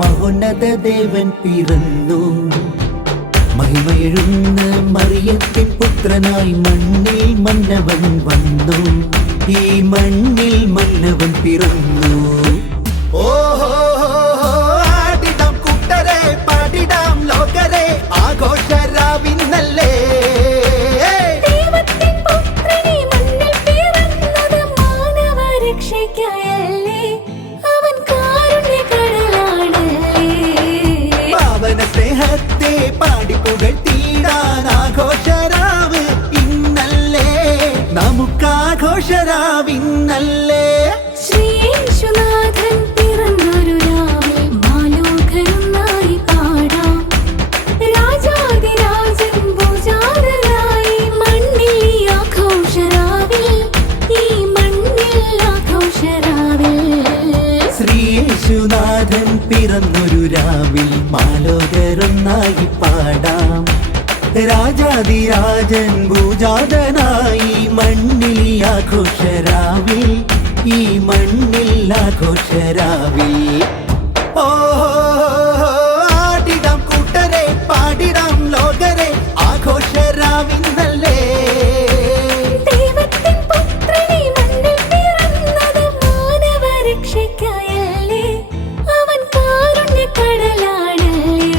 മഹോന്നത ദേവൻ പിറന്നു. മഹിമയെഴുന്ന മറിയത്തിൻ പുത്രനായി മണ്ണിൽ മന്നവൻ വന്നു. ഈ മണ്ണിൽ മന്നവൻ പിറന്നു. ഓഹോ ആടിടാം കൂട്ടരെ, പാടിടാം ലോകരെ, ആഘോഷരാവിന്നല്ലേ. സ്നേഹത്തെ പാടിപ്പുകഴ്ത്തിടാൻ ആഘോഷരാവ് ഇന്നല്ലേ, നമുക്കാഘോഷരാവിന്നല്ലേ. ശ്രീയേശുനാഥൻ പിറന്നൊരു രാവിൽ മാലോകരുന്നായി പാടാം. രാജാധിരാജൻ ഭുജാതനായി മണ്ണിൽ ആഘോഷരാവിൽ, ഈ മണ്ണിൽ ആഘോഷരാവിൽ. ശ്രീയേശുനാഥൻ പിറന്നൊരു രാവിൽ മാലോകരൊന്നായി പാടാം. രാജാധിരാജൻ ഭൂജാതനായി മണ്ണിൽ ആഘോഷരാവിൽ, ഈ മണ്ണിൽ ആഘോഷരാവിൽ. ഓഹോ ആടിടാം കൂട്ടരെ, പാടിടാം ലോകരെ, ആഘോഷരാവിന്നല്ലേ. ദൈവത്തിൻ പുത്രനെ മണ്ണിൽ പിറന്നത് മാനവരക്ഷയ്ക്കായല്ലേ, അവൻ കാരുണ്യക്കടലാണല്ലേ.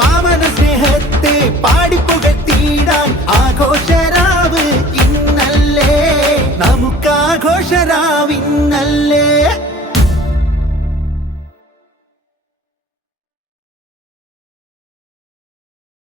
പാവന സ്നേഹത്തെ പാടിപ്പുകഴ്ത്തിടാൻ ആഘോഷരാവ് ഇന്നല്ലേ, നമുക്കാഘോഷരാവിന്നല്ലേ.